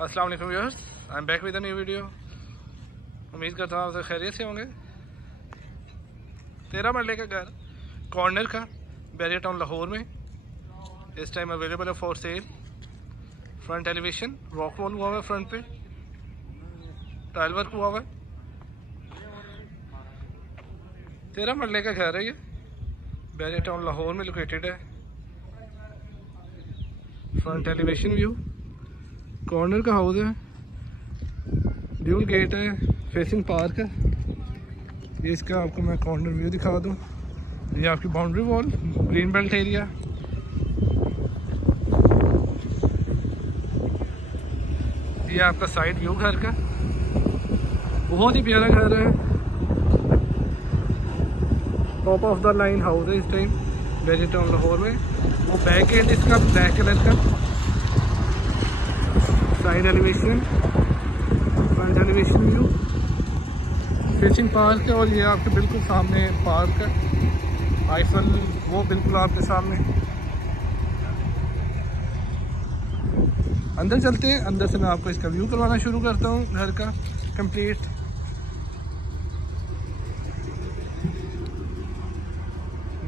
अस्सलाम वालेकुम viewers, I am back with a new video. उम्मीद करता हूँ आप खैरियत से होंगे। 13 मरले का घर कॉर्नर का बैरियर टाउन लाहौर में इस टाइम अवेलेबल है for sale. Front elevation rock wall हुआ हुआ है, फ्रंट पे टाइल वर्क हुआ हुआ है। 13 मरले का घर है ये, बैरियर टाउन लाहौर में लोकेटेड है। फ्रंट एलिवेशन व्यू, कॉर्नर का हाउस है, ड्यूल गेट है, फेसिंग पार्क है। ये इसका आपको मैं कॉर्नर व्यू दिखा दूँ। ये आपकी boundary wall, green belt area. ये आपका साइड व्यू घर का, बहुत ही प्यारा घर है। Top of the line house है इस टाइम बैरियर टाउन लाहौर में। वो बैक गेट इसका ब्लैक कलर का, side elevation, front elevation view, facing park है। और ये आपके बिल्कुल सामने पार्क है, आईफल वो बिल्कुल आपके सामने। अंदर चलते हैं, अंदर से मैं आपको इसका व्यू करवाना शुरू करता हूँ घर का कंप्लीट।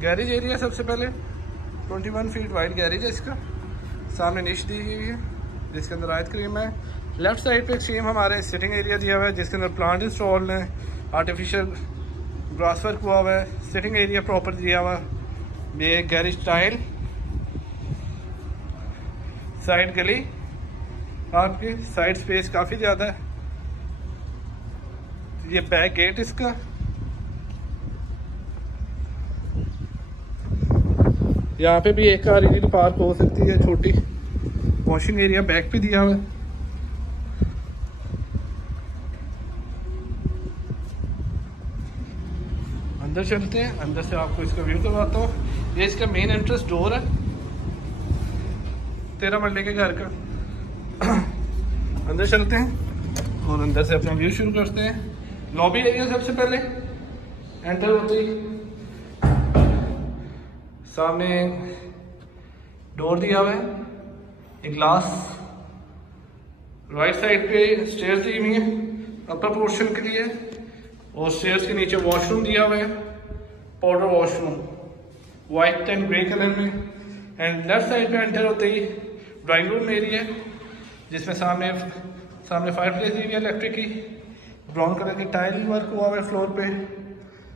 गैरेज एरिया सबसे पहले 21 फीट वाइड गैरेज है इसका। सामने निश दी हुई है जिसके अंदर आइसक्रीम है। लेफ्ट साइड पे सेम हमारे सिटिंग एरिया दिया हुआ है जिसके अंदर प्लांट इंस्टॉल है, आर्टिफिशियल ग्रास वर्क हुआ हुआ है। सिटिंग एरिया प्रॉपर दिया हुआ है। ये गैरेज टाइल, साइड गली, आपकी साइड स्पेस काफ़ी ज़्यादा है। ये बैक गेट इसका, यहाँ पे भी एक कार इजीली पार्क हो सकती है। छोटी वॉशिंग एरिया बैक पे दिया हुआ है। अंदर चलते हैं, अंदर से आपको इसका व्यू करवाता हूँ। ये इसका मेन एंट्रेंस डोर है 13 मरले के घर का। अंदर चलते हैं और अंदर से अपना व्यू शुरू करते हैं। लॉबी एरिया सबसे पहले एंटर होते ही सामने डोर दिया हुआ है, एक ग्लास। राइट साइड पे स्टेयर्स दी हुई है अपर पोर्शन के लिए, और स्टेयर्स के नीचे वॉशरूम दिया हुआ है, powder washroom white and grey colour में। एंड लेफ्ट साइड पे एंटर होते ही ड्राइंग रूम एरिया जिसमें सामने फायर प्लेस दी हुई है इलेक्ट्रिक की। ब्राउन कलर की टाइल वर्क हुआ हुआ है फ्लोर पे,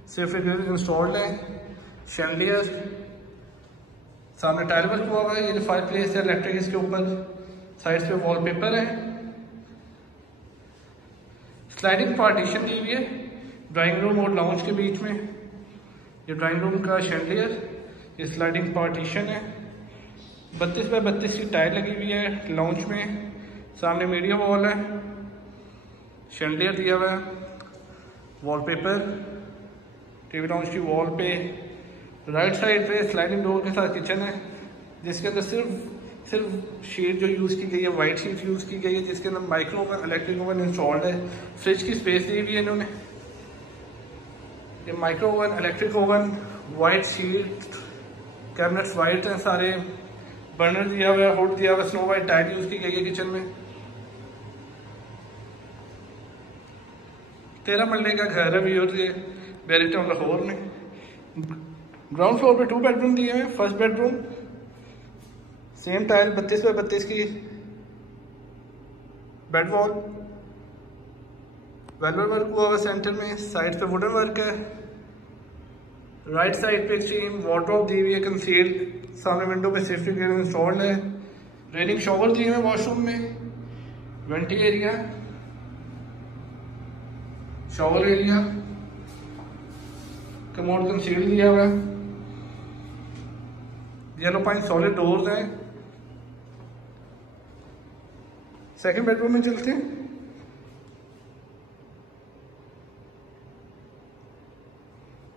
सेफ्टी ग्रिल इंस्टॉल्ड है, शैंडलियर, सामने टाइल वर्क हुआ हुआ है। ये जो फायर प्लेस है इलेक्ट्रिक, इसके ऊपर साइड्स पे वॉलपेपर है। स्लाइडिंग पार्टीशन दी हुई है ड्राइंग रूम और लाउंज के बीच में। ये ड्राइंग रूम का शैंडलियर, ये स्लाइडिंग पार्टीशन है। 32 बाय 32 की टाइल लगी हुई है लाउंज में। सामने मीडिया वॉल है, शैंडलियर दिया हुआ है, वॉलपेपर टीवी लाउंज की वॉल पे। राइट साइड पे स्लाइडिंग डोर के साथ किचन है जिसके अंदर सिर्फ शीट जो यूज़ की गई है वाइट शीट यूज़ की गई है, जिसके अंदर micro oven electric oven installed है। फ्रिज की स्पेस दी हुई है इन्होंने। ये micro oven electric oven, white sheet, cabinets white हैं सारे, बर्नर दिया हुआ है, हुड दिया हुआ है, स्नो वाइट टाइल यूज़ की गई है किचन में। 13 मरले का घर है व्यूअर्स ये बैरियर टाउन लाहौर में। ग्राउंड फ्लोर पे 2 बेडरूम दिए हुए हैं। First bedroom same tile 32 by 32 की बेड वॉल, वेलवेट वर्क हुआ हुआ सेंटर में, साइड पे वुडन वर्क है। राइट साइड पे एक्सट्रीम वार्डरोब दी हुई है कंसील्ड, सामने विंडो पे सेफ्टी ग्रिल इंस्टॉल्ड है। रेनिंग शॉवर दिए हुए वॉशरूम में, vanity area, shower area, commode concealed दिया हुआ है। येलो पाइन सॉलिड डोर्स हैं। सेकंड बेडरूम में चलते हैं।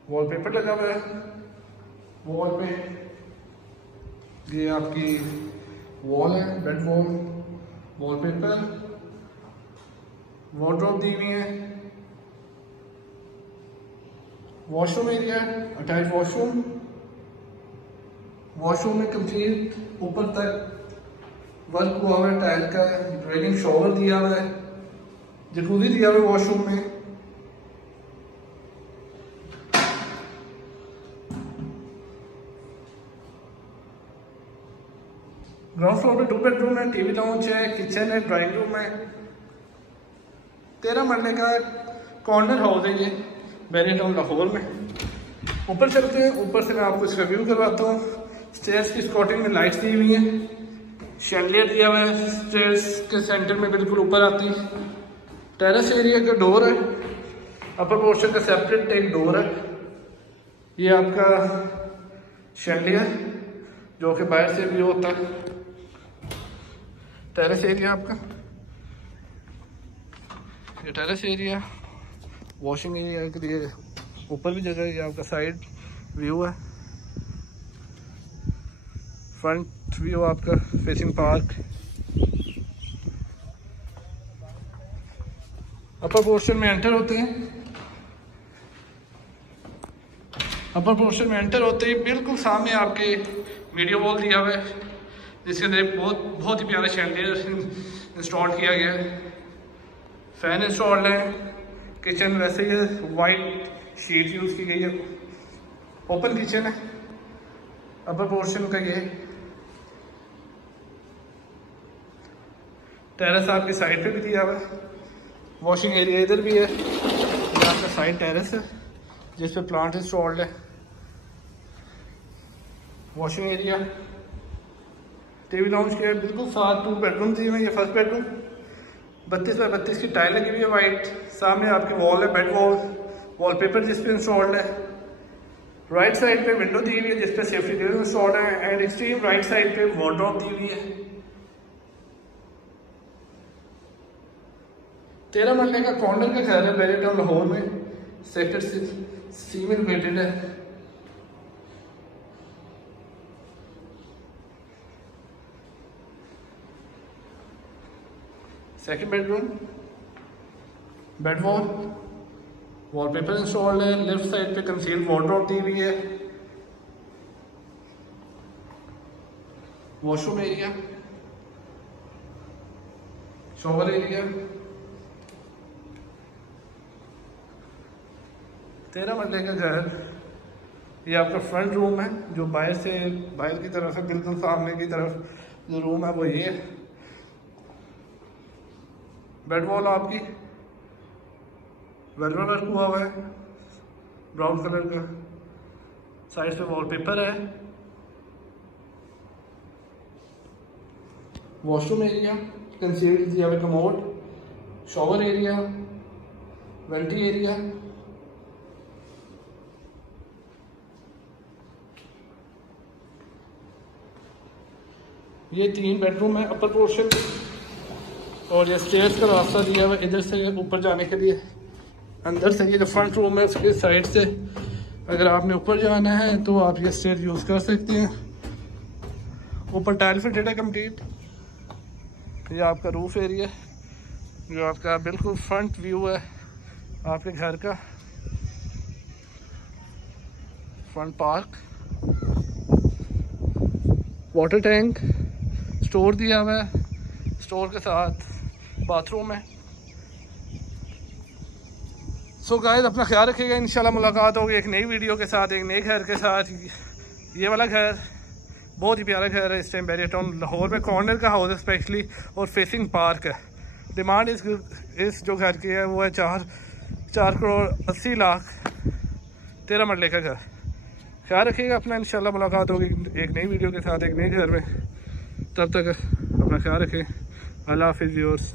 वॉलपेपर लगा हुआ है वॉल पे। ये आपकी वॉल है, बेड वॉल, वॉलपेपर, वार्डरोब दी हुई है। Washroom area, attach washroom, washroom में कंप्लीट ऊपर तक वर्क हुआ हुआ है टाइल का, ड्रेनिंग शॉवर दिया हुआ है, जकूज़ी दिया हुआ है वॉशरूम में। ग्राउंड फ्लोर पे 2 बेडरूम है, टीवी लाउंज है, किचन है, ड्राइंग रूम है। 13 मरले का कॉर्नर हाउस है ये बैरियर टाउन लाहौर में। ऊपर चलते हैं, ऊपर से मैं आपको इसका व्यू करवाता हूँ। स्टेयर्स की स्कॉटिंग में लाइट्स दी हुई हैं, शैंडलियर दिया हुआ है, स्टेयर्स के सेंटर में बिल्कुल ऊपर आती है। टेरेस एरिया का डोर है, अपर पोर्शन का सेपरेट एक डोर है। ये आपका शैंडलियर जो कि बाहर से भी होता है। टेरेस एरिया आपका, ये टेरेस एरिया, वॉशिंग एरिया के लिए ऊपर भी जगह है। ये आपका साइड व्यू है, फ्रंट व्यू आपका फेसिंग पार्क। अपर पोर्शन में एंटर होते हैं, अपर पोर्शन में एंटर होते ही बिल्कुल सामने आपके वीडियो वॉल दिया हुआ है, जिसके अंदर बहुत ही प्यारा शैंडलियर इंस्टॉल किया गया है। फैन इंस्टॉल्ड है। किचन वैसे ही है, वाइट शीट यूज़ की गई है। ओपन किचन है। अपर पोर्शन का ये टेरेस आपकी साइड पे भी दिया हुआ है। वॉशिंग एरिया इधर भी है। ये आपका साइड टेरेस है जिस पे प्लांट इंस्टॉल्ड है। वॉशिंग एरिया, टीवी लाउंज के बिल्कुल साथ 2 बेडरूम दिए हुए। ये फर्स्ट बेडरूम 32 बाय 32 की टाइल लगी हुई है वाइट। सामने आपकी वॉल है, बेड वॉल, वॉलपेपर जिस पे इंस्टॉल्ड है। राइट साइड पे विंडो दी हुई है जिस पे सेफ्टी डोर इंस्टॉल्ड है एंड एक्सट्रीम राइट साइड पे वार्डरोब दी हुई है। 13 मरले का कॉर्नर का घर है बैरियर टाउन लाहौर में। सेक्टर सी में लोकेटेड है। Second bedroom, bed wall, wallpaper installed है। लेफ्ट साइड पे कंसील्ड वार्डरोब दी हुई है। Washroom area, shower area. 13 मरले का घर। ये आपका फ्रंट रूम है जो बाहर की तरफ है। बिल्कुल सामने की तरफ जो रूम है वो ये है। बेड वॉल आपकी वेलवेट वर्क हुआ हुआ है ब्राउन कलर का। साइड से वॉलपेपर है। वॉशरूम एरिया, कंसील्ड दिया हुआ commode, shower area, vanity area. ये 3 बेडरूम है अपर पोर्शन। और ये स्टेयर्स का रास्ता दिया हुआ है इधर से ऊपर जाने के लिए। अंदर से ये जो फ्रंट रूम है उसके साइड से अगर आपने ऊपर जाना है तो आप ये स्टेयर यूज़ कर सकते हैं। ऊपर टाइल फिटेड है कंप्लीट। ये आपका रूफ एरिया जो आपका बिल्कुल फ्रंट व्यू है आपके घर का। Front park, water tank, store दिया हुआ है। स्टोर के साथ बाथरूम है। सो गाइस अपना ख्याल रखिएगा। इंशाल्लाह मुलाकात होगी एक नई वीडियो के साथ, एक नए घर के साथ। ये वाला घर बहुत ही प्यारा घर है। इस टाइम बैरियर टाउन लाहौर में कॉर्नर का हाउस है स्पेशली और फेसिंग पार्क है। डिमांड इस जो घर की है वो है 4 करोड़ 80 लाख। 13 मरले का घर। ख्याल रखिएगा अपना। इंशाल्लाह मुलाकात होगी एक नई वीडियो के साथ, एक नए घर में। तब तक अपना ख्याल रखें। अल्लाह हाफिज़ व्यूअर्स।